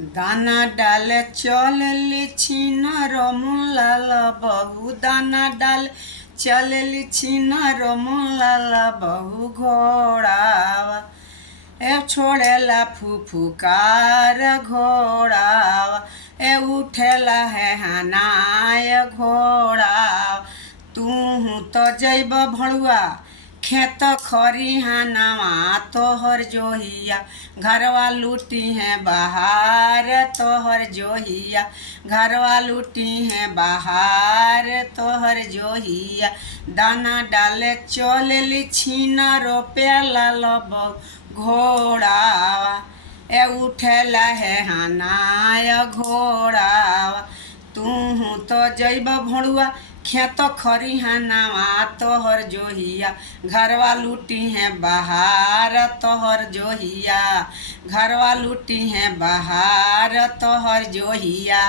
दाना डाले चल लिछिन रमुलाल बहू दाना डाल चल लिछिन रमुलाल बहू घोड़ावा ए छोड़ेला फुफुकार घोड़ावा ए उठेला है हनाय घोड़ावा तू तो जैब भड़ुआ खेत खरिहानवा तोहर जोहिया घरवा लूटी है बाहर तोहर जोहिया घरवा लूटी है बाहर तोहर जोहिया दाना डाले चल लिछिन रोपेला लब घोड़ावा ए उठेला है हनाय घोड़ावा तू तो जैब भड़ुआ खेत खरिहानवा तोहर जोहिया घरवा लूटी है बाहर तोहर जोहिया घरवा लूटी है बाहर तोहर जोहिया।